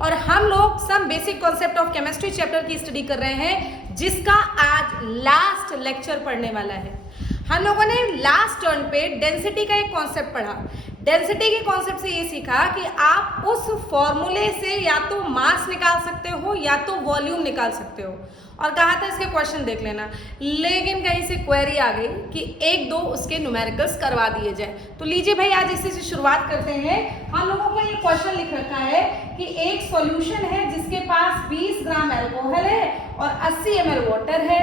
और हम लोग some basic concept of chemistry chapter की स्टडी कर रहे हैं, जिसका आज लास्ट लेक्चर पढ़ने वाला है। हम लोगों ने लास्ट टर्न पे डेंसिटी का एक कॉन्सेप्ट पढ़ा। डेंसिटी के कॉन्सेप्ट से ये सीखा कि आप उस फॉर्मूले से या तो मास निकाल सकते हो या तो वॉल्यूम निकाल सकते हो, और कहा था इसके क्वेश्चन देख लेना। लेकिन कहीं से क्वेरी आ गई कि एक दो उसके न्यूमेरिकल्स करवा दिए जाए। तो लीजिए भाई, आज इसी से शुरुआत करते हैं। हम लोगों को ये क्वेश्चन लिख रखा है कि एक सॉल्यूशन है जिसके पास 20 ग्राम अल्कोहल है और 80 ml वाटर है।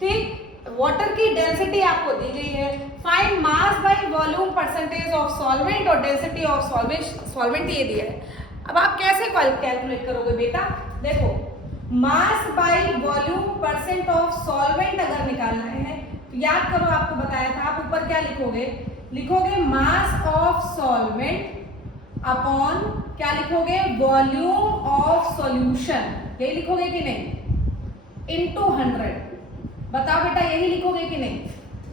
ठीक, वाटर की डेंसिटी आपको दी गई है। Find mass by volume percentage of solvent और डेंसिटी ऑफ सॉल्वेंट ये दिया है। अब आप कैसे कैलकुलेट करोगे बेटा? देखो, मास by volume percent of solvent अगर निकालना है तो याद करो, आपको बताया था, आप ऊपर क्या लिखोगे मास ऑफ सॉल्वेंट अपॉन क्या लिखोगे, वॉल्यूम ऑफ सॉल्यूशन। यही लिखोगे कि नहीं? इनटू 100। बताओ बेटा, यही लिखोगे कि नहीं?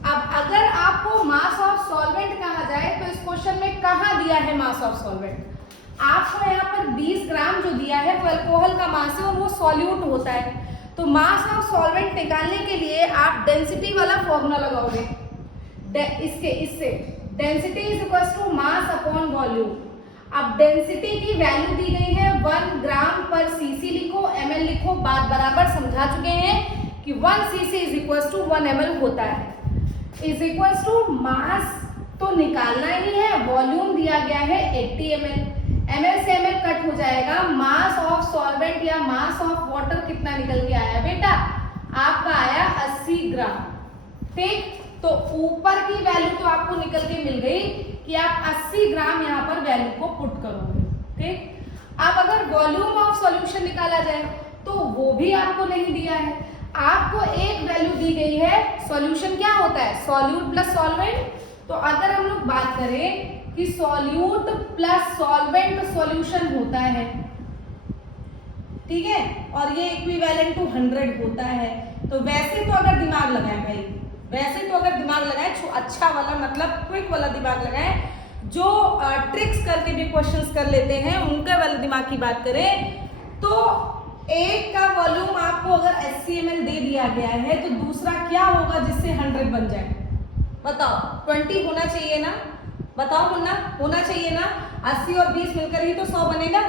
अब अगर आपको मास ऑफ सॉल्वेंट कहा जाए तो इस क्वेश्चन में कहाँ दिया है मास ऑफ सॉल्वेंट? आपको यहाँ पर 20 ग्राम जो दिया है वो अल्कोहल का मास है और वो सॉल्यूट होता है। तो मास ऑफ सॉल्वेंट निकालने के लिए आप डेंसिटी वाला फॉर्मूला लगाओगे। इससे density is equal to mass upon volume. अब डेंसिटी की वैल्यू दी गई है 1 ग्राम पर सीसी लिखो, ml लिखो। बात बराबर समझा चुके हैं कि 1 cc is equal to 1 ml होता है। इज इक्वल टू मास तो निकालना ही है, वॉल्यूम दिया गया है 80 ml। ml से ml कट हो जाएगा। मास ऑफ सॉल्वेंट या मास ऑफ वाटर कितना निकल के आया बेटा? आपका आया 80 ग्राम। ठीक, तो ऊपर की वैल्यू तो आपको निकल के मिल गई कि आप 80 ग्राम यहाँ पर वैल्यू को पुट करोगे। ठीक, अब अगर वॉल्यूम ऑफ सॉल्यूशन निकाला जाए तो वो भी आपको नहीं दिया है। आपको एक वैल्यू दी गई है। सॉल्यूशन क्या होता है? Solute plus solvent. तो अगर हम लोग बात करें कि सॉल्यूट प्लस सॉल्वेंट सॉल्यूशन होता है, ठीक है, और ये इक्विवेलेंट टू 100 होता है। तो वैसे तो अगर दिमाग लगाए भाई, वैसे तो अगर दिमाग लगाए, अच्छा वाला मतलब क्विक वाला दिमाग लगाए, जो ट्रिक्स करके भी क्वेश्चंस कर लेते हैं, उनका वाला दिमाग की बात करें तो एक का वॉल्यूम आपको अगर 80 ml दे दिया गया है तो दूसरा क्या होगा जिससे 100 बन जाए? बताओ, 20 होना चाहिए ना? बताओ मुन्ना, होना चाहिए ना? 80 और 20 मिलकर ही तो 100 बनेगा।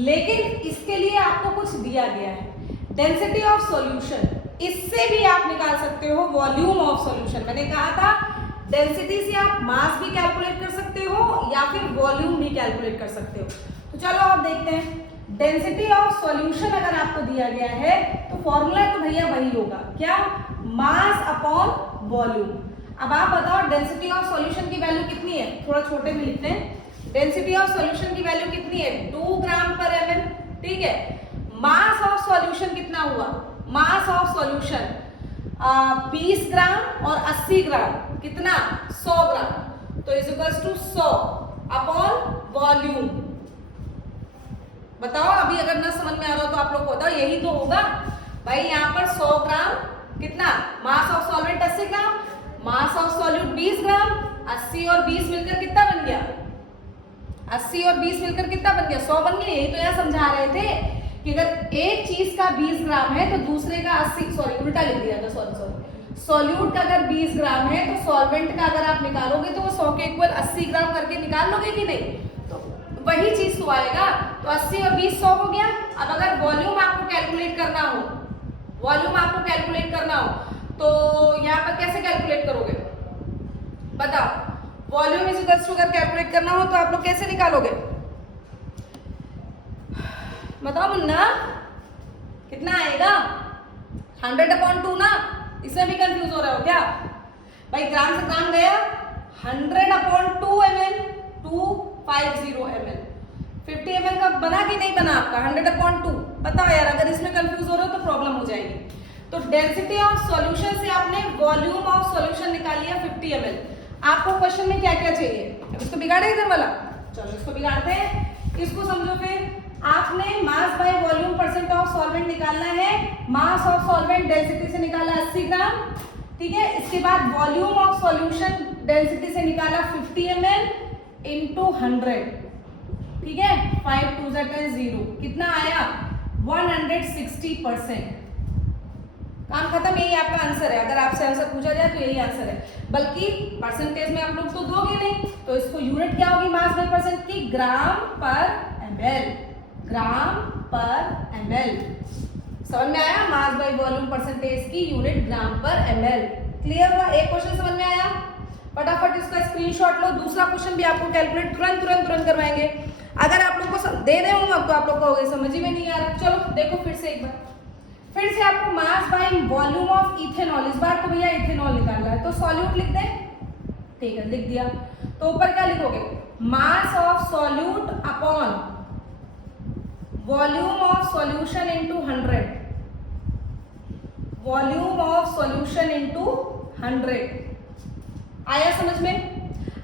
लेकिन इसके लिए आपको कुछ दिया गया है, डेंसिटी ऑफ सॉल्यूशन। इससे भी आप निकाल सकते हो वॉल्यूम ऑफ सॉल्यूशन। मैंने कहा था डेंसिटी से आप मास भी कैलकुलेट कर सकते हो या फिर वॉल्यूम भी कैलकुलेट कर सकते हो। तो चलो आप देखते हैं, डेंसिटी ऑफ सॉल्यूशन अगर आपको दिया गया है तो फॉर्मूला तो भैया वही होगा, क्या? मास अपॉन वॉल्यूम। अब आप बताओ डेंसिटी ऑफ सॉल्यूशन की वैल्यू कितनी है? थोड़ा छोटे में लिखते हैं। डेंसिटी ऑफ सॉल्यूशन की वैल्यू कितनी है? 2 ग्राम पर ml। ठीक है, मास ऑफ सॉल्यूशन कितना हुआ? मास ऑफ सॉल्यूशन 20 ग्राम और 80 ग्राम कितना? 100 ग्राम। तो is equal to 100 upon volume. बताओ, अभी अगर ना समझ में आ रहा हो तो आप लोग बताओ, यही तो होगा भाई। यहाँ पर 100 ग्राम कितना? Mass of solvent 80 gram, mass of solute 20 ग्राम। 80 और 20 मिलकर कितना बन गया? 80 और 20 मिलकर कितना बन गया? 100 बन गया। यही तो यहाँ समझा रहे थे कि अगर एक चीज का 20 ग्राम है तो दूसरे का 80, सॉरी उल्टा लिख दिया था, सॉरी। सॉल्यूट का अगर 20 ग्राम है तो सॉल्वेंट का अगर आप निकालोगे तो वो 100 के इक्वल 80 ग्राम करके निकाल लोगे कि नहीं? तो वही चीज तो आएगा। तो 80 और 20 100 हो गया। अब अगर वॉल्यूम आपको कैलकुलेट करना हो, तो यहाँ पर कैसे कैलकुलेट करोगे? बताओ, वॉल्यूम इज इक्वल टू अगर कैलकुलेट करना हो तो आप लोग कैसे निकालोगे? बताओ मुन्ना, कितना आएगा? 100/2 ना? इसमें भी कंफ्यूज हो रहे हो क्या भाई? ग्राम से ग्राम गया, 100/2 ml, 250 ml। 50 ml का बना कि नहीं बना आपका? 100/2। बताओ यार, अगर इसमें कंफ्यूज हो रहे हो तो प्रॉब्लम हो जाएगी। तो डेंसिटी ऑफ सॉल्यूशन से आपने वॉल्यूम ऑफ सॉल्यूशन निकाल लिया 50 ml। आपको क्वेश्चन में क्या क्या चाहिए? अब इसको बिगाड़े इधर वाला, चलो इसको बिगाड़ते हैं। इसको समझो फिर। आपने मास by volume percent of solvent निकालना है। मास ऑफ सॉल्वेंट डेंसिटी से निकाला 80 ग्राम, ठीक है। इसके बाद वॉल्यूम ऑफ सॉल्यूशन डेंसिटी से निकाला 50 ml इंटू 100, ठीक है, 5 2 10 0 कितना आया 160%। काम खत्म, यही आपका आंसर है। अगर आपसे आंसर पूछा जाए तो यही आंसर है, बल्कि परसेंटेज में आप लोग तो दोगे नहीं, तो इसको यूनिट क्या होगी मास बाय परसेंट की, ग्राम पर ml, ग्राम पर ml। समझ में आया, मास बाय वॉल्यूम परसेंटेज की यूनिट ग्राम पर ml। क्लियर हुआ, एक क्वेश्चन समझ में आया। फटाफट इसका स्क्रीनशॉट लो, दूसरा क्वेश्चन भी आपको कैलकुलेट तुरंत करवाएंगे। अगर आप लोग को दे दे होंगे तो आप लोग कहोगे समझ ही में नहीं आ रहा। चलो देखो फिर से एक बार, फिर से आपको मास बाय वॉल्यूम ऑफ इथेनॉल, इस बार तो भैया इथेनॉल निकालना है, तो सॉल्यूट लिख दें, ठीक है लिख दिया। तो ऊपर क्या लिखोगे, mass of solute upon volume of solution into 100, volume of solution into 100। आया समझ में।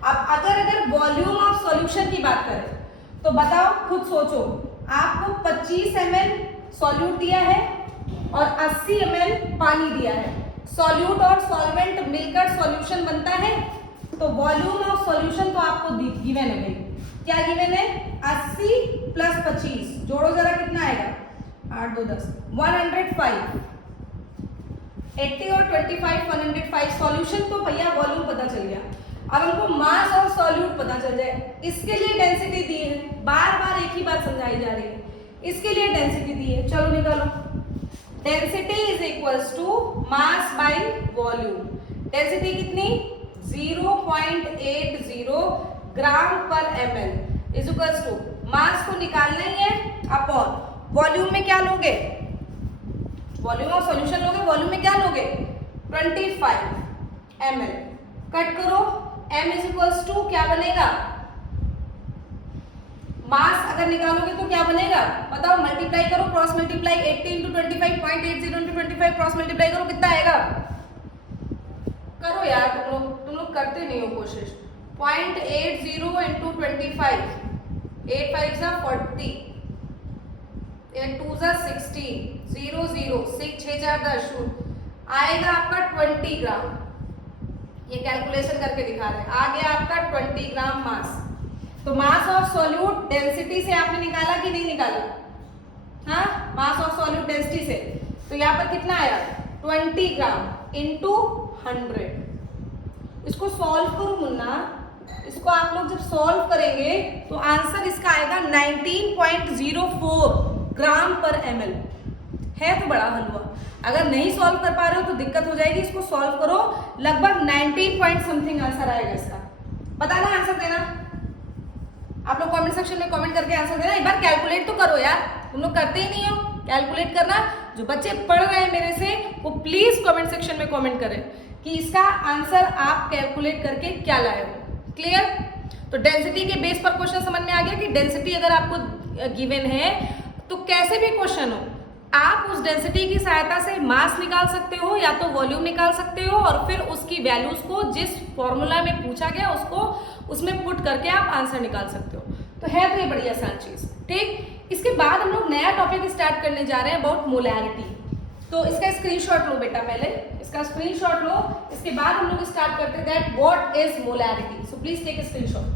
अब अगर वॉल्यूम ऑफ सॉल्यूशन की बात करें तो बताओ, खुद सोचो, आपको 25 ml सॉल्यूट दिया है और 80 ml पानी दिया है, सॉल्यूट और सॉल्वेंट मिलकर सॉल्यूशन बनता है, तो वॉल्यूम ऑफ सॉल्यूशन तो आपको गिवन है भाई। क्या गिवन है, 80 प्लस 25, जोड़ो जरा कितना आएगा, 8 2 10, 105। 80 और 25 105, सॉल्यूशन तो भैया वॉल्यूम पता चल गया। अब हमको मास और सॉल्यूट पता चल जाए, इसके लिए डेंसिटी दी है, बार बार एक ही बात समझाई जा रही है, इसके लिए डेंसिटी दी है। चलो निकालो, density is equals to mass by volume. Density कितनी, 0.80 ग्राम पर ml is equals to, mass को निकालना ही है अपॉन वॉल्यूम में क्या लोगे, वॉल्यूम ऑफ सॉल्यूशन लोगे, वॉल्यूम में क्या लोगे 25 ml। कट करो, m इज इक्वल्स टू क्या बनेगा, मास अगर निकालोगे तो क्या बनेगा बताओ, मल्टीप्लाई करो, cross multiply, 80 into 25, 0.80 into 25 cross multiply करो, कितना आएगा, करो यार तुम लोग करते नहीं हो कोशिश। 0.80 इंटू 25, 8 5 जा 40, 8 2 जा 60, 0 0 6 6 4 10 आएगा आपका 20 ग्राम। ये कैलकुलेशन करके दिखा रहे हैं, आ गया आपका 20 ग्राम मास। तो मास ऑफ सॉल्यूट डेंसिटी से आपने निकाला कि नहीं निकाला, हाँ मास ऑफ सॉल्यूट डेंसिटी से, तो यहाँ पर कितना आया 20 ग्राम इंटू 100। इसको सॉल्व करो मुन्ना, इसको आप लोग जब सॉल्व करेंगे तो आंसर इसका आएगा 19.04 ग्राम पर ml। है तो बड़ा हलवा, अगर नहीं सॉल्व कर पा रहे हो तो दिक्कत हो जाएगी, इसको सॉल्व करो, लगभग 19 पॉइंट समथिंग आंसर आएगा इसका। बताना, आंसर देना, आप लोग कमेंट सेक्शन में कमेंट करके आंसर देना। एक बार कैलकुलेट तो करो यार, तुम लोग करते ही नहीं हो कैलकुलेट करना। जो बच्चे पढ़ रहे हैं मेरे से वो प्लीज कमेंट सेक्शन में कमेंट करें कि इसका आंसर आप कैलकुलेट करके क्या लाए हो। क्लियर। तो डेंसिटी के बेस पर क्वेश्चन समझ में आ गया कि डेंसिटी अगर आपको गिवन है तो कैसे भी क्वेश्चन हो आप उस डेंसिटी की सहायता से मास निकाल सकते हो या तो वॉल्यूम निकाल सकते हो, और फिर उसकी वैल्यूज को जिस फॉर्मूला में पूछा गया उसको उसमें पुट करके आप आंसर निकाल सकते हो। तो है तो ये बड़ी आसान चीज। ठीक, इसके बाद हम लोग नया टॉपिक स्टार्ट करने जा रहे हैं अबाउट मोलैरिटी। तो इसका स्क्रीनशॉट लो बेटा, पहले इसका स्क्रीनशॉट लो, इसके बाद हम लोग स्टार्ट करते हैं that what is molarity. So please take a screenshot.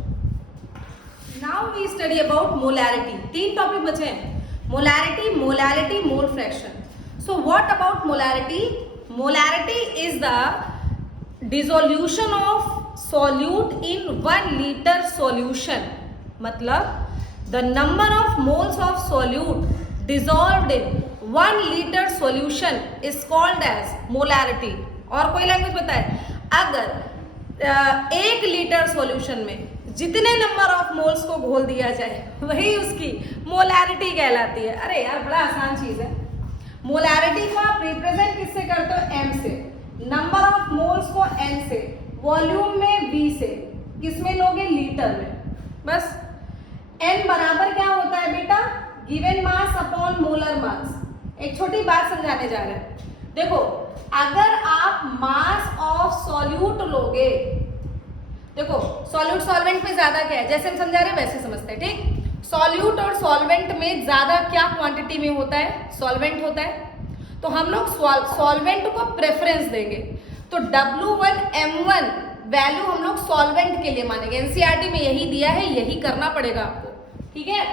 Now we study about molarity. 3 topic बचे हैं, molarity, molality, mole fraction. So what about molarity? Molarity is the dissolution of solute in 1 liter solution. मतलब the number of moles of solute dissolved in 1 liter solution is called as molarity. और कोई language बताए, अगर 1 litre solution में जितने number of moles को घोल दिया जाए वही उसकी मोलैरिटी कहलाती है। अरे यार बड़ा आसान चीज है। मोलैरिटी को आप रिप्रेजेंट किससे करते हो, m से, नंबर ऑफ मोल्स को n से, वॉल्यूम में v से, किसमें लोगे लीटर में। बस n बराबर क्या होता है बेटा, given mass upon molar mass. एक छोटी बात समझाने जा रहे हैं, देखो अगर आप मास ऑफ सॉल्यूट लोगे, देखो सॉल्यूट सॉल्वेंट में ज्यादा क्या है, जैसे हम समझा रहे हैं वैसे समझते हैं। ठीक, सॉल्यूट और सॉल्वेंट में ज्यादा क्या क्वांटिटी में होता है, सॉल्वेंट होता है, तो हम लोग सॉल्वेंट को प्रेफरेंस देंगे। तो W1 M1 वैल्यू हम लोग सॉल्वेंट के लिए मानेंगे, एनसीईआरटी में यही दिया है, यही करना पड़ेगा आपको। ठीक है।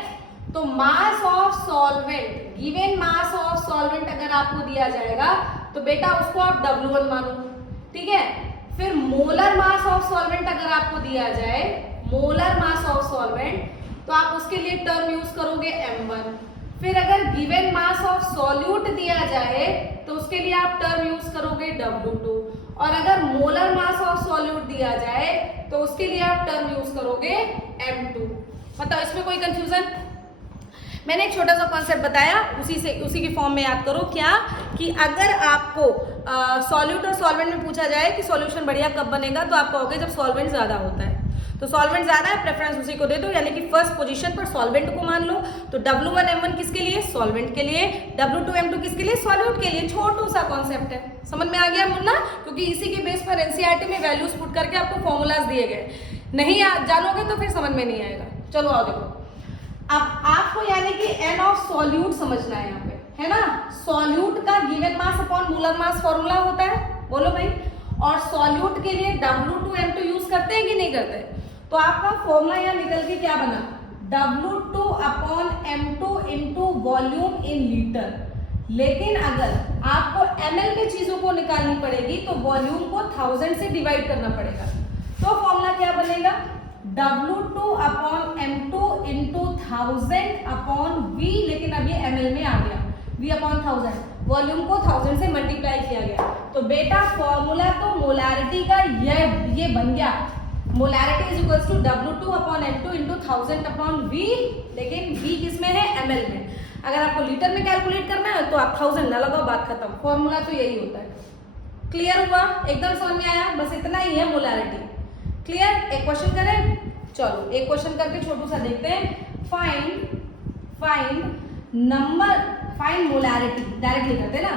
तो mass of solvent, given mass of solvent अगर आपको दिया जाएगा तो बेटा उसको आप W1 मानो, ठीक है। फिर मोलर मास ऑफ सॉल्वेंट अगर आपको दिया जाए, मोलर मास ऑफ सॉल्वेंट, तो आप उसके लिए टर्म यूज करोगे M1। फिर अगर गिवन मास ऑफ सॉल्यूट दिया जाए तो उसके लिए आप टर्म यूज करोगे W2, और अगर मोलर मास ऑफ सॉल्यूट दिया जाए तो उसके लिए आप टर्म यूज करोगे M2। मतलब इसमें कोई कंफ्यूजन? मैंने एक छोटा सा कॉन्सेप्ट बताया, उसी की फॉर्म में याद करो। क्या कि अगर आपको सॉल्यूट और सॉल्वेंट में पूछा जाए कि सॉल्यूशन बढ़िया कब बनेगा, तो आप कहोगे जब सॉल्वेंट ज्यादा होता है। तो सॉल्वेंट ज्यादा है, प्रेफरेंस उसी को दे दो, यानी कि फर्स्ट पोजीशन पर सॉल्वेंट को मान लो। तो W1 M1 किसके लिए? सॉल्वेंट के लिए। W2 M2 किसके लिए? सॉल्यूट के लिए। छोटू सा कॉन्सेप्ट है, समझ में आ गया मुन्ना? क्योंकि इसी के बेस पर एनसीईआरटी में वैल्यूज पुट करके आपको फॉर्मूलाज दिए गए, नहीं जानोगे तो फिर समझ में नहीं आएगा। चलो आओ देखो, अब आपको यानी कि N ऑफ सॉल्यूट समझना है यहाँ पे, है ना। सॉल्यूट का given mass upon molar mass formula होता है, बोलो भाई। और सॉल्यूट के लिए W2 M2 यूज करते हैं कि नहीं करते? तो आपका फॉर्मूला यहाँ निकल के क्या बना? W2 upon M2 into volume in litre. लेकिन अगर आपको ml के चीजों को निकालनी पड़ेगी तो वॉल्यूम को 1000 से डिवाइड करना पड़ेगा। तो फॉर्मूला क्या बनेगा? W2 upon M2 into 1000 upon V, लेकिन अब ये ml में आ गया, V अपॉन 1000, वॉल्यूम को 1000 से मल्टीप्लाई किया गया। तो बेटा फॉर्मूला तो मोलारिटी का ये बन गया, molarity is equals to W2 upon M2 into 1000 upon V, लेकिन V किस में है? ml में। अगर आपको लीटर में कैलकुलेट करना है तो आप 1000 ना लगाओ, बात खत्म। फॉर्मूला तो यही होता है। क्लियर हुआ? एकदम समझ में आया? बस इतना ही है मोलारिटी। क्लियर? एक क्वेश्चन करें? चलो एक क्वेश्चन करके छोटू सा देखते हैं। Find number, find molarity, directly करते ना।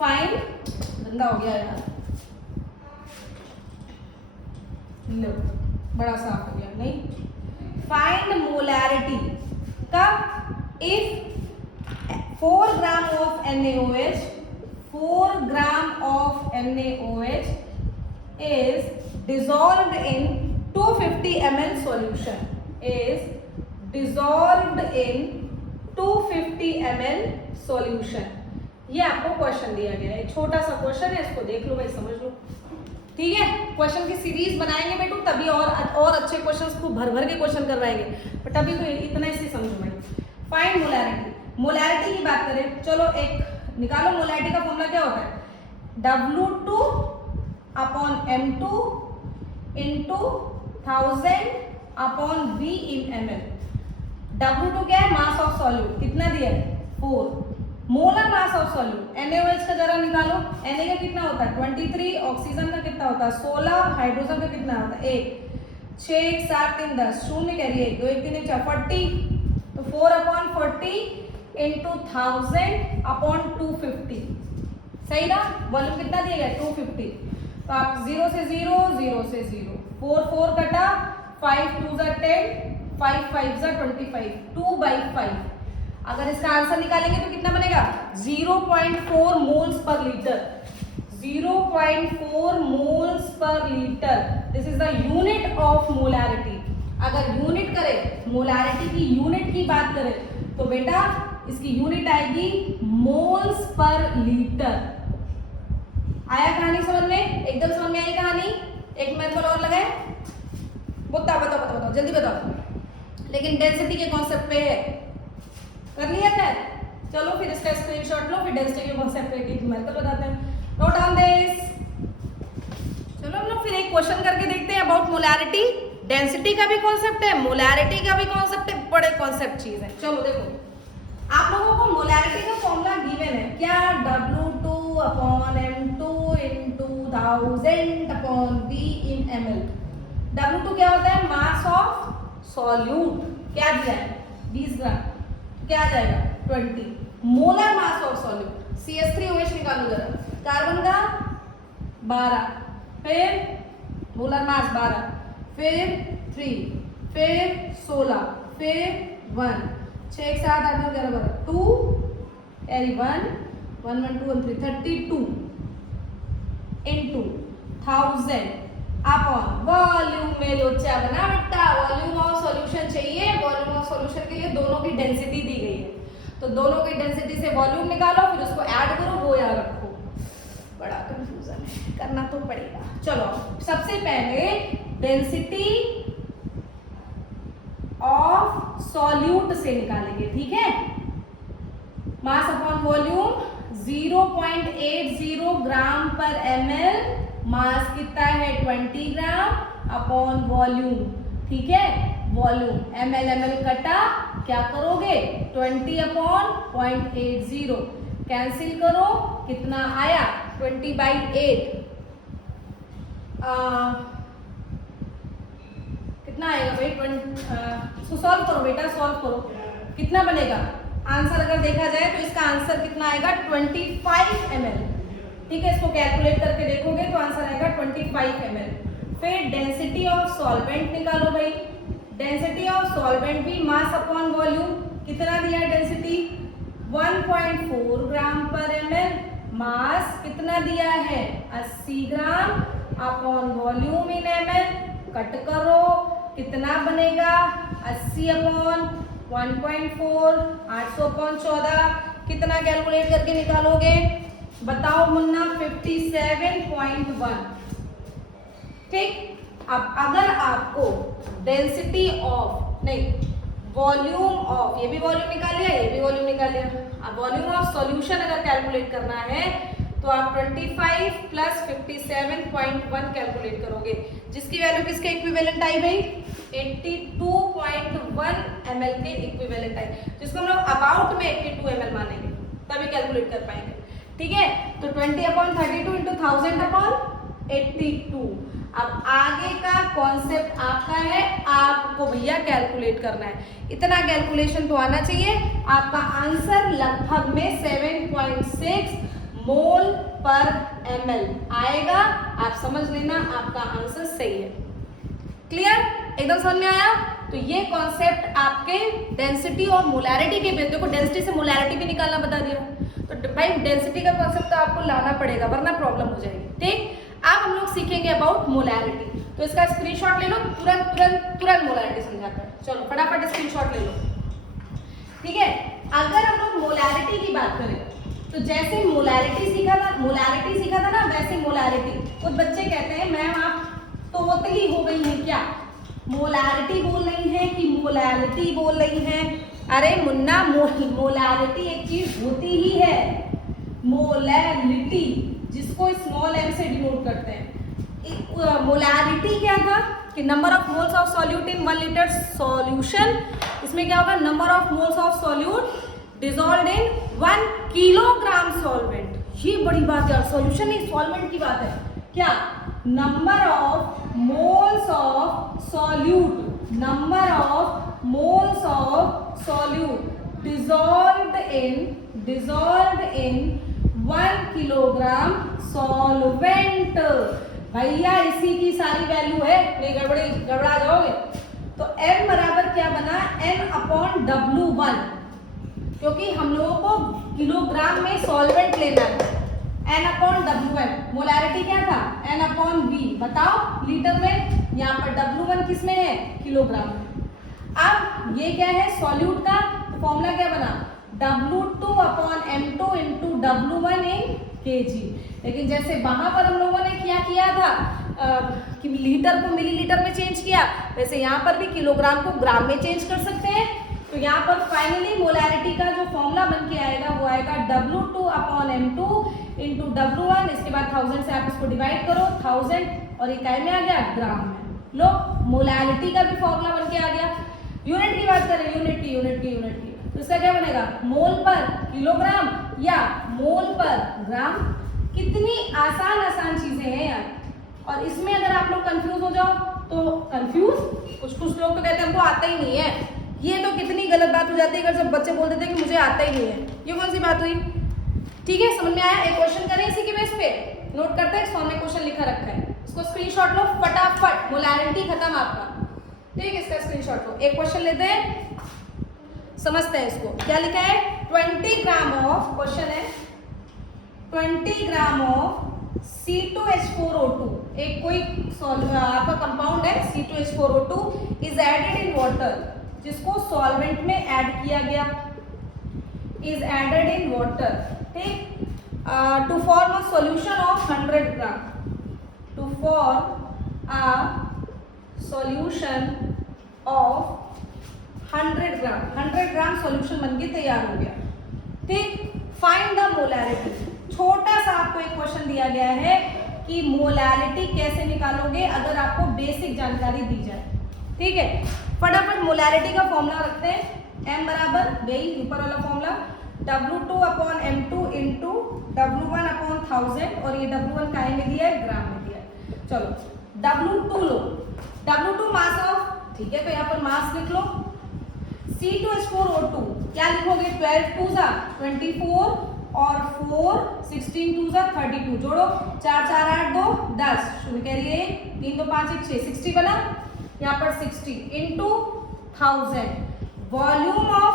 फाइंड, गंदा हो गया यार, लो बड़ा साफ हो गया, नहीं। फाइंड मोलारिटी कब? If 4 gram of NaOH, 4 gram of NaOH is dissolved in 250 ml solution, is dissolved in 250 ml solution। ये आपको क्वेश्चन दिया गया है, छोटा सा क्वेश्चन है, इसको देख लो भाई, समझ लो, ठीक है। क्वेश्चन की सीरीज बनाएंगे बेटू, तभी और अच्छे क्वेश्चंस को भर भर के क्वेश्चन करवाएंगे, बट अभी तो इतना ही समझो भाई। फाइंड मोलारिटी, मोलारिटी की बात करें, चलो एक निकालो। मोलारिटी का फॉर्मूला क्या होता है? W2 upon M2 into 1000 upon V इन ml। W2 क्या है? मास ऑफ सॉल्यूट, कितना दिया है? 4। Molar mass of solute NaOH का जरा निकालो। Na का कितना होता है? 23। ऑक्सीजन का कितना होता है? 16। हाइड्रोजन का कितना होता है? 1। 6 1 7 3 10, शून्य कैरिए 2 1 3 1 40। तो 4 अपॉन 40 इंटू 1000 अपॉन 250, सही ना। वॉल्यूम कितना दिया गया? 250। तो आप 0 से 0, 0 से 0, 4 4 कटा, 5 2 10, 5 5 25, 2/5। अगर इसका आंसर निकालेंगे तो कितना बनेगा? 0.4 moles per litre, 0.4 moles per litre. This is the unit of molarity. अगर यूनिट करें, मोलारिटी की यूनिट की बात करें तो बेटा इसकी यूनिट आएगी मोल्स पर लीटर। आया कहानी समझ में? एकदम समझ में आई कहानी? एक मैथड और लगाए, बताओ जल्दी बताओ। लेकिन डेंसिटी के कॉन्सेप्ट पे है, कर लिया क्या? चलो फिर इसका स्क्रीनशॉट लो, फिर डेंसिटी के कॉन्सेप्ट पे एक मैथड बताते हैं। Note down this. चलो हम लोग फिर एक क्वेश्चन करके देखते हैं अबाउट मोलारिटी। डेंसिटी का भी कॉन्सेप्ट है, मोलारिटी का भी कॉन्सेप्ट है, बड़े कॉन्सेप्ट चीज है। चलो देखो, आप लोगों को मोलारिटी का फॉर्मूला गिवन है क्या? W2 upon M2 into 1000 upon V इन ml। W2 क्या होता है? मास ऑफ सॉल्यूट, क्या दिया है? 20 ग्राम, क्या आ जाएगा? 20। Molar mass of solute, CH3OH निकालो जरा, कार्बन का 12, फिर मोलर मास 12, फिर 3, फिर 16, फिर 1, 6 1 7 8 9 11 12, 2 कैरी 1 1 1 2 1 3, 32 इंटू 1000 अपॉन वॉल्यूम में लोचा बना बेटा। वॉल्यूम ऑफ सॉल्यूशन चाहिए, वॉल्यूम ऑफ ऑफ सॉल्यूशन के लिए दोनों की डेंसिटी दी गई है, तो दोनों की डेंसिटी से वॉल्यूम निकालो, फिर उसको ऐड करो, वो याद रखो। बड़ा कंफ्यूजन है, करना तो पड़ेगा। चलो सबसे पहले डेंसिटी ऑफ सॉल्यूट से निकालेंगे, ठीक है। मास अपॉन वॉल्यूम 0.80 ग्राम पर ml, मास कितना है 20 ग्राम अपॉन वॉल्यूम, ठीक है। वॉल्यूम ml ml कटा, क्या करोगे 20 अपॉन 0.80 कैंसिल करो, कितना आया 20/8, कितना आएगा भाई 20। सॉल्व करो बेटा, सॉल्व करो, कितना बनेगा आंसर। अगर देखा जाए तो इसका आंसर कितना आएगा 25 ml, ठीक है। इसको कैलकुलेट करके देखोगे तो आंसर आएगा 25 ml। फिर डेंसिटी ऑफ सॉल्वेंट निकालो भाई। डेंसिटी ऑफ सॉल्वेंट भी मास अपॉन वॉल्यूम, कितना दिया डेंसिटी 1.4 ग्राम पर ml, मास कितना दिया है 80 ग्राम अपॉन वॉल्यूम इन ml, कट करो, कितना बनेगा 80 अपॉन 1.4, 800 अपॉन 14, कितना कैलकुलेट करके निकालोगे बताओ मुन्ना 57.1, ठीक। अब अगर आपको डेंसिटी ऑफ नहीं वॉल्यूम ऑफ, ये भी वॉल्यूम निकाल लिया, ये भी वॉल्यूम निकाल लिया, अब वॉल्यूम ऑफ सॉल्यूशन अगर कैलकुलेट करना है तो आप 25 प्लस 57.1 कैलकुलेट करोगे, जिसकी वैल्यू किसके इक्विवेलेंट आई भाई 82.1 ml के इक्विवेलेंट आई, जिसको हम लोग अबाउट में 82 ml मानेंगे तभी कैलकुलेट कर पाएंगे, ठीक है। तो 20 अपॉन 32 इंटू 1000 अपॉन 82। अब आगे का कॉन्सेप्ट आपका है, आपको भैया कैलकुलेट करना है, इतना कैलकुलेशन तो आना चाहिए। आपका आंसर लगभग में 7.6 मोल पर ml आएगा, आप समझ लेना आपका आंसर सही है। क्लियर, एकदम समझ में आया। तो ये कॉन्सेप्ट आपके डेंसिटी और मोलैरिटी के बेटे को डेंसिटी से मोलैरिटी भी निकालना बता दिया, तो भाई डेंसिटी का कॉन्सेप्ट तो आपको लाना पड़ेगा वरना प्रॉब्लम हो जाएगी, ठीक। अब हम लोग सीखेंगे अबाउट मोलैरिटी, तो इसका स्क्रीनशॉट ले लो, तुरंत मोलैरिटी समझाते हैं। चलो फटाफट स्क्रीनशॉट ले लो, ठीक है। अगर हम लोग मोलैरिटी की बात करें तो जैसे मोलैरिटी सीखा था ना, वैसे मोलैरिटी कुछ बच्चे कहते हैं मैम आप तो उतली हो गई है क्या, मोलैरिटी बोल रही है कि मोलैरिटी बोल रही है। अरे मुन्ना मोलैरिटी एक चीज होती ही है, मोलैरिटी जिसको स्मॉल m से डिनोट करते हैं। मोलैरिटी क्या था कि number of moles of solute in 1 litre solution, इसमें क्या होगा number of moles of solute dissolved in 1 kilogram solvent. ये बड़ी बात है, सॉल्यूशन नहीं सॉल्वेंट की बात है, क्या number of moles of solute, number of moles of solute dissolved in 1 kilogram solvent. भैया इसी की सारी वैल्यू है, नहीं गड़बड़ा जाओगे। तो m बराबर क्या बना n/W1, क्योंकि हम लोगों को किलोग्राम में सॉल्वेंट लेना है। n/W1 मोलैरिटी क्या था n/V, बताओ लीटर में, यहाँ पर W1 किस में है किलोग्राम में। अब ये क्या है सॉल्यूट का, तो फॉर्मूला क्या बना W2/m2 इंटू W1 इन kg। लेकिन जैसे वहां पर हम लोगों ने क्या किया था कि लीटर को मिलीलीटर में चेंज किया, वैसे यहाँ पर भी किलोग्राम को ग्राम में चेंज कर सकते हैं। तो यहाँ पर फाइनली मोलैरिटी का जो फॉर्मूला बन के आएगा वो आएगा W2/m2 इंटू W1, इसके बाद 1000 से आप इसको डिवाइड करो, 1000 और इकाई में आ गया ग्राम में। लो मोलैरिटी का भी फॉर्मूला बन के आ गया। यूनिट की बात करें, यूनिट की तो इसका क्या बनेगा मोल पर किलोग्राम या मोल पर ग्राम। कितनी आसान चीजें हैं यार, और इसमें अगर आप लोग कंफ्यूज हो जाओ तो कंफ्यूज, कुछ लोग तो कहते हैं हमको आता ही नहीं है, ये तो कितनी गलत बात हो जाती है अगर सब बच्चे बोल देते हैं कि मुझे आता ही नहीं है। ये कौन सी बात हुई, ठीक है समझ में आया। एक क्वेश्चन करें इसी के बेस पे, नोट करते हैं, सामने क्वेश्चन लिखा रखा है, इसको स्क्रीनशॉट लो फटाफट, मोलैरिटी खत्म आपका, ठीक है। इसका स्क्रीनशॉट लो, एक क्वेश्चन लेते हैं समझते हैं इसको। क्या लिखा है 20 ग्राम ऑफ, क्वेश्चन है 20 ग्राम ऑफ C2H4O2, एक कोई आपका कंपाउंड है C2H4O2 is added in water जिसको सॉल्वेंट में ऐड किया गया, इज एडेड इन वाटर, ठीक, to form a solution of 100 gram, to form a solution of 100 gram, 100 gram solution बनके तैयार हो गया, ठीक। फाइंड द मोलैरिटी, छोटा सा आपको एक क्वेश्चन दिया गया है कि मोलैरिटी कैसे निकालोगे अगर आपको बेसिक जानकारी दी जाए, ठीक है। फटाफट मोलैरिटी का फॉर्मूला रखते हैं, m बराबर वही ऊपर वाला formula W2 upon M2 into W1 upon 1000, और ये W1 काहे में दिया है, ग्राम में दिया है। चलो W2 low, W2 mass of, ठीक है, तो यहाँ पर मास लिख लो, C2H4O2 क्या लिखोगे, 12 2 जा 24 और 4 16 2 जा 32, जोड़ो 4 4 8 2 10, शुरू करिए 3 2 5 1 6 60 बना, यहाँ पर 60 इंटू 1000। वॉल्यूम ऑफ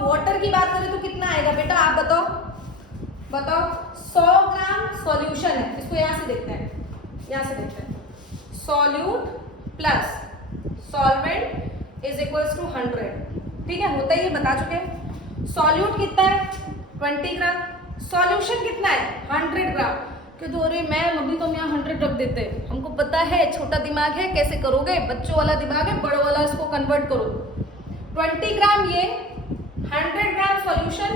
वाटर की बात करें तो कितना आएगा बेटा, आप बताओ 100 ग्राम सॉल्यूशन है, इसको यहाँ से देखते हैं, solute plus solvent is equals to 100, ठीक है, होता ही ये बता चुके हैं। सॉल्यूट कितना है 20 ग्राम, सॉल्यूशन कितना है 100 ग्राम, कि तो अरे मैम अभी तो हम यहाँ 100 रख देते, हमको पता है छोटा दिमाग है, कैसे करोगे, बच्चों वाला दिमाग है, बड़ों वाला इसको कन्वर्ट करो। 20 ग्राम ये, 100 ग्राम सॉल्यूशन,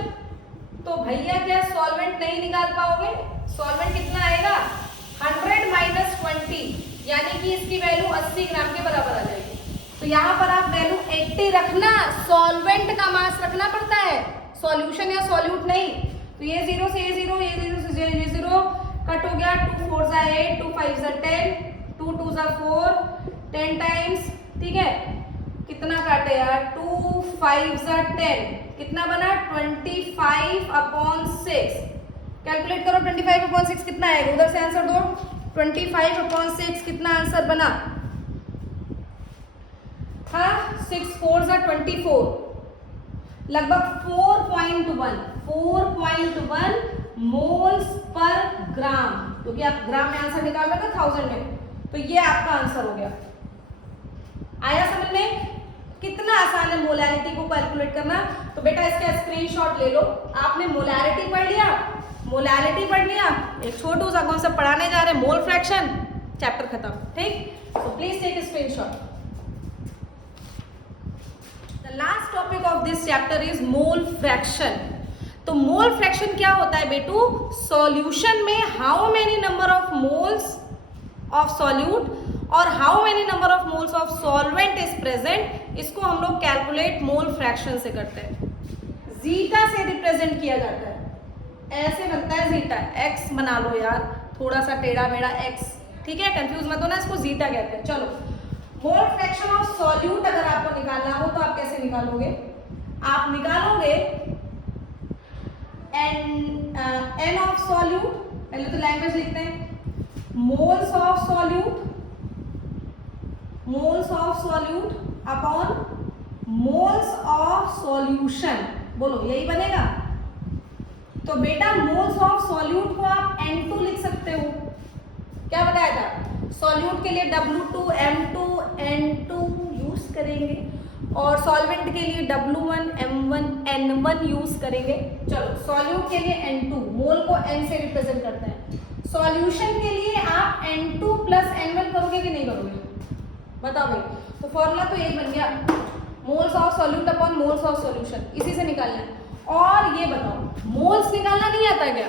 तो भैया क्या सॉल्वेंट नहीं निकाल पाओगे, सॉल्वेंट कितना आएगा 100 माइनस 20, यानी कि इसकी वैल्यू 80 ग्राम के बराबर आ जाएगी। तो यहाँ पर आप वैल्यू 80 रखना, सॉल्वेंट का मास रखना पड़ता है, सॉल्यूशन या सॉल्यूट नहीं। तो ये 0 से ये 0, ये 0 से ये 0 कट हो गया, 2 4 जा 8, 2 5 जा 10, 2 2 जा 4, 10 टाइम्स, ठीक है, कितना काटे यार, 2 5 जा 10, कितना बना 25 अपॉन 6, कैलकुलेट करो 25 अपॉन 6 कितना आएगा, उधर से आंसर दो, 25 अपॉन 6 कितना आंसर बना, हाँ 6 4 जा 24, लगभग 4.1 मोल्स पर ग्राम, क्योंकि आप ग्राम में आंसर निकाल रहे थे 1000 में, तो ये आपका आंसर हो गया। आया समझ में, कितना आसान है मोलैरिटी को कैलकुलेट करना। तो बेटा इसका स्क्रीनशॉट ले लो, आपने मोलैरिटी पढ़ लिया, एक छोटू सा कॉन्सेप्ट पढ़ाने जा रहे हैं, मोल फ्रैक्शन, चैप्टर खत्म, ठीक। तो please take screenshot. The last topic of this chapter is mole fraction. तो मोल फ्रैक्शन क्या होता है बेटू, सॉल्यूशन में how many number of moles of solute और how many number of moles of solvent is present, इसको हम लोग कैलकुलेट मोल फ्रैक्शन से करते हैं। जीटा से रिप्रेजेंट किया जाता है, ऐसे बनता है जीटा, एक्स बना लो यार, थोड़ा सा टेढ़ा मेढ़ा एक्स, ठीक है, कंफ्यूज मत होना, इसको जीटा कहते हैं। चलो मोल फ्रैक्शन ऑफ सॉल्यूट अगर आपको निकालना हो तो आप कैसे निकालोगे, आप निकालोगे एन ऑफ सॉल्यूट, पहले तो लैंग्वेज लिखते हैं, moles of solute upon moles of solution, बोलो यही बनेगा। तो बेटा मोल्स ऑफ सॉल्यूट को आप N2 लिख सकते हो, क्या बताया था, सॉल्यूट के लिए W2 M2 N2 यूज करेंगे और सॉल्वेंट के लिए W1 M1 N1 यूज करेंगे। चलो सॉल्यूट के लिए N2, मोल को N से रिप्रेजेंट करते हैं, सॉल्यूशन के लिए आप N2 प्लस N1 करोगे कि नहीं करोगे, बताओ भाई। तो फॉर्मूला तो यही बन गया, moles of solute upon moles of solution, इसी से निकालना है। और ये बताओ मोल्स निकालना नहीं आता क्या,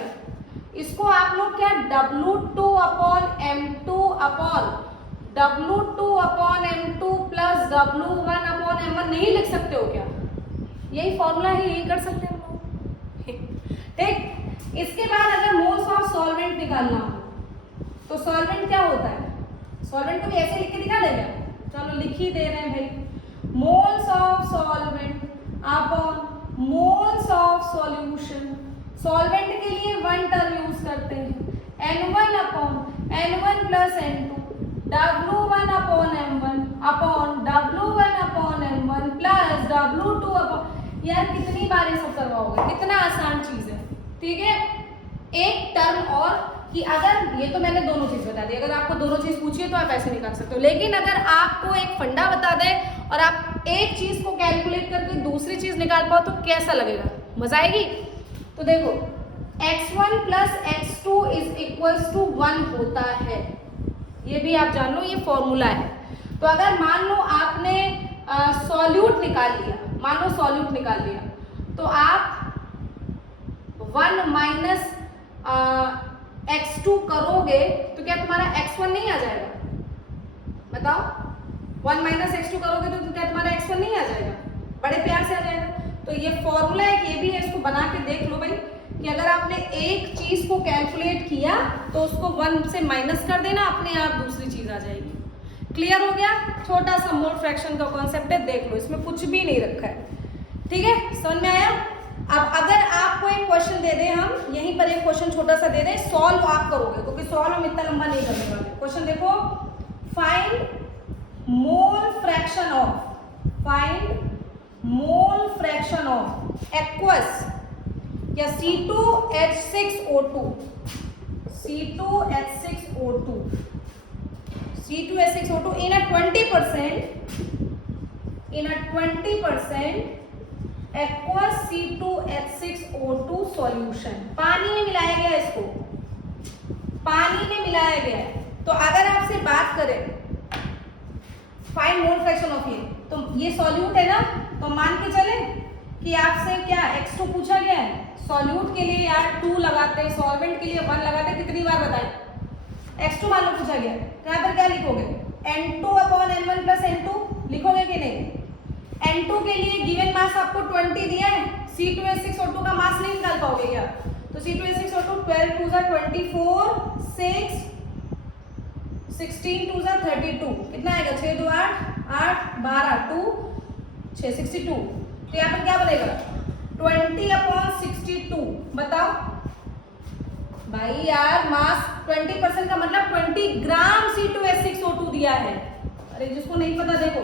इसको आप लोग क्या W2 upon M2 upon W2 upon M2 plus W1 upon M1 नहीं लिख सकते हो क्या, यही फॉर्मूला है, यही कर सकते हैं हम लोग, ठीक। इसके बाद अगर मोल्स ऑफ सॉल्वेंट निकालना हो तो सॉल्वेंट क्या होता है, सॉल्वेंट को भी ऐसे लिख के दिखा देगा, चलो लिख ही दे रहे हैं भाई, moles of solvent upon moles of solution, solvent के लिए 1 टर्म यूज करते हैं, N1 upon N1 plus N2, W1 upon M1 upon W1 upon M1 plus W2 upon, यार कितनी बार ये सब करवाओगे, कितना आसान चीज है, ठीक है। एक टर्म और कि अगर, ये तो मैंने दोनों चीज बता दी, अगर आपको दोनों चीज पूछिए तो आप ऐसे निकाल सकते हो, लेकिन अगर आपको एक फंडा बता दे और आप आप एक चीज को कैलकुलेट करके दूसरी चीज निकाल पाओ तो कैसा लगेगा, मजा आएगी। तो देखो x1 plus x2 is equals to 1 होता है, ये भी आप जान लो, ये फॉर्मूला है। तो अगर मान लो आपने सॉल्यूट निकाल लिया, मान लो सॉल्यूट निकाल लिया, तो आप 1 माइनस x2 करोगे तो क्या तुम्हारा x1 नहीं आ जाएगा? बताओ, 1 माइनस x2 करोगे तो क्या तुम्हारा x1 नहीं आ जाएगा? बड़े प्यार से आ जाएगा। तो ये फॉर्मूला है, ये भी है, इसको बना के देख लो भाई कि अगर आपने एक चीज को कैलकुलेट किया तो उसको 1 से माइनस कर देना, अपने आप दूसरी चीज आ जाएगी। क्लियर हो गया? छोटा सा मोल फ्रैक्शन का कॉन्सेप्ट है, देख लो, इसमें कुछ भी नहीं रखा है। ठीक है, समझ में आया? अब अगर आपको एक क्वेश्चन दे दें, हम यहीं पर एक क्वेश्चन छोटा सा दे दें, सॉल्व आप करोगे क्योंकि सॉल्व हम इतना लंबा नहीं करने वाले। क्वेश्चन देखो, find mole fraction of aqueous या C2H6O2 in a 20% aqueous C2H6O2 solution. पानी में मिलाया गया, इसको पानी में मिलाया गया है। तो अगर आपसे बात करें फाइंड मोल फ्रैक्शन ऑफ, ये तो ये सॉल्यूट है ना, तो मान के चले कि आपसे क्या x2 पूछा गया है। सॉल्यूट के लिए यार 2 लगाते हैं, सॉल्वेंट के लिए 1 लगाते हैं, कितनी बार बताएं? x2 मान लो पूछा गया, यहाँ पर क्या लिखोगे? N2/N1 + N2 लिखोगे कि नहीं? N2 के लिए गिवन मास आपको 20 दिया है, C2H6O2 का मास नहीं निकाल पाओगे क्या? तो C2H6O2 12 2 24 6 16 2 32, कितना आएगा? 6 2 8 12 2 6 62। तो यहाँ पर क्या बनेगा? 20/62। बताओ भाई यार, मास 20% का मतलब 20 ग्राम C2H6O2 दिया है। अरे जिसको नहीं पता देखो,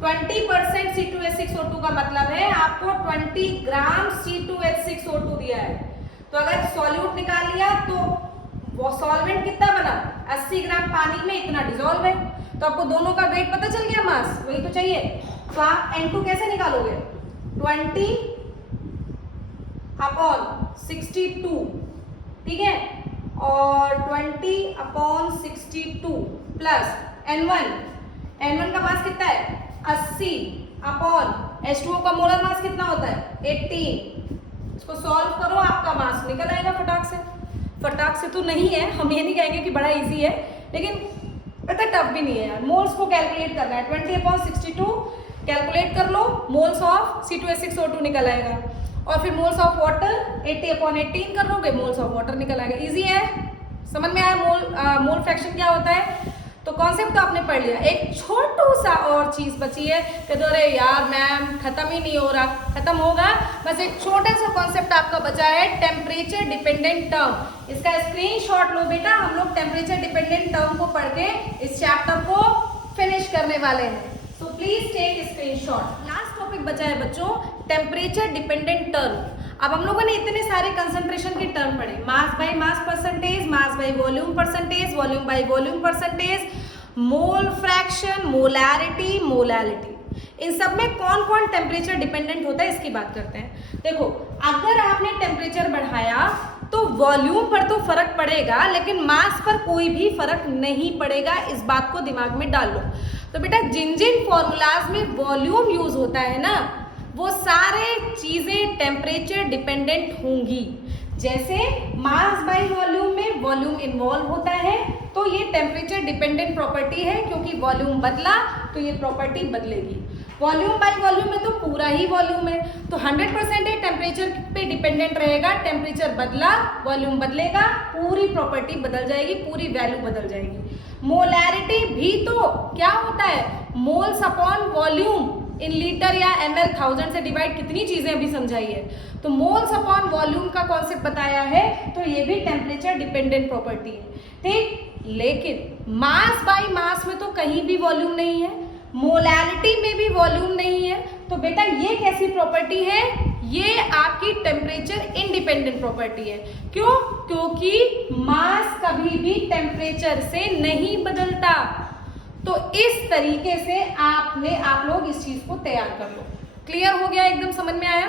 20% C2H6O2 का मतलब है आपको 20 ग्राम C2H6O2 दिया है। तो अगर सॉल्यूट निकाल लिया तो वो सॉल्वेंट कितना बना? 80 ग्राम पानी में इतना डिजोल्व है। तो आपको दोनों का वेट पता चल गया, मास वही तो चाहिए। तो आप N2 कैसे निकालोगे? 20/62, ठीक है, और 20/62 प्लस N1 का मास कितना है? 80 H2O का मोलर मास कितना होता है? 18। इसको सॉल्व करो, आपका मास निकल आएगा फटाक से। फटाक से तो नहीं है, हम ये नहीं कहेंगे कि बड़ा इजी है, लेकिन पता टफ भी नहीं है यार। मोल्स को कैलकुलेट करना है, 20/62 कैलकुलेट कर लो, मोल्स ऑफ C2H6O2 निकल आएगा। और फिर मोल्स ऑफ वाटर 80/18 कर लोगे, मोल्स ऑफ वाटर निकल आएगा। इजी है, समझ में आया मोल फ्रैक्शन क्या होता है? तो कॉन्सेप्ट तो आपने पढ़ लिया। एक छोटू सा और चीज बची है कि अरे यार मैम खत्म ही नहीं हो रहा, खत्म होगा, बस एक छोटा सा कॉन्सेप्ट आपका बचा है, टेम्परेचर डिपेंडेंट टर्म। इसका स्क्रीनशॉट लो बेटा, हम लोग टेम्परेचर डिपेंडेंट टर्म को पढ़ के इस चैप्टर को फिनिश करने वाले हैं। So please take screenshot. Last topic बचा है बच्चों, टेम्परेचर डिपेंडेंट टर्म। अब हम लोगों ने इतने सारे कंसंट्रेशन के टर्म पढ़े, mass by mass percentage, mass by volume percentage, volume by volume percentage, mole fraction, molarity, molality. इन सब में कौन कौन टेम्परेचर डिपेंडेंट होता है इसकी बात करते हैं। देखो, अगर आपने टेम्परेचर बढ़ाया तो वॉल्यूम पर तो फर्क पड़ेगा, लेकिन मास पर कोई भी फर्क नहीं पड़ेगा, इस बात को दिमाग में डाल लो। तो बेटा जिन जिन फॉर्मूलाज में वॉल्यूम यूज होता है ना, वो सारे चीजें टेम्परेचर डिपेंडेंट होंगी। जैसे मास बाय वॉल्यूम में वॉल्यूम इन्वॉल्व होता है, तो ये टेम्परेचर डिपेंडेंट प्रॉपर्टी है, क्योंकि वॉल्यूम बदला तो ये प्रॉपर्टी बदलेगी। वॉल्यूम बाय वॉल्यूम में तो पूरा ही वॉल्यूम है, तो 100% ये टेम्परेचर पे डिपेंडेंट रहेगा। टेम्परेचर बदला, वॉल्यूम बदलेगा, पूरी प्रॉपर्टी बदल जाएगी, पूरी वैल्यू बदल जाएगी। मोलैरिटी भी तो क्या होता है? Moles upon volume in litre या ml 1000 से डिवाइड, कितनी चीजें अभी समझाई है। तो मोल्स अपॉन वॉल्यूम का कॉन्सेप्ट बताया है, तो ये भी टेम्परेचर डिपेंडेंट प्रॉपर्टी है, ठीक। लेकिन मास बाय मास में तो कहीं भी वॉल्यूम नहीं है, मोलैरिटी में भी वॉल्यूम नहीं है, तो बेटा ये कैसी प्रॉपर्टी है? ये आपकी टेम्परेचर इंडिपेंडेंट प्रॉपर्टी है। क्यों? क्योंकि मास कभी भी टेम्परेचर से नहीं बदलता। तो इस तरीके से आप लोग इस चीज को तैयार कर लो। क्लियर हो गया, एकदम समझ में आया?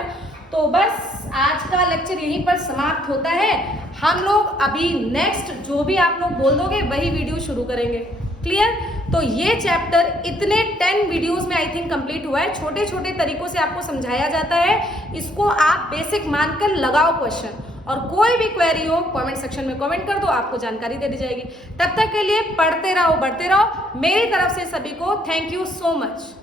तो बस आज का लेक्चर यहीं पर समाप्त होता है। हम लोग अभी नेक्स्ट जो भी आप लोग बोल दोगे वही वीडियो शुरू करेंगे। क्लियर? तो ये चैप्टर इतने 10 वीडियोस में आई थिंक कंप्लीट हुआ है। छोटे छोटे तरीकों से आपको समझाया जाता है, इसको आप बेसिक मानकर लगाओ क्वेश्चन, और कोई भी क्वेरी हो कमेंट सेक्शन में कमेंट कर दो, आपको जानकारी दे दी जाएगी। तब तक के लिए पढ़ते रहो, बढ़ते रहो। मेरी तरफ से सभी को थैंक यू सो मच।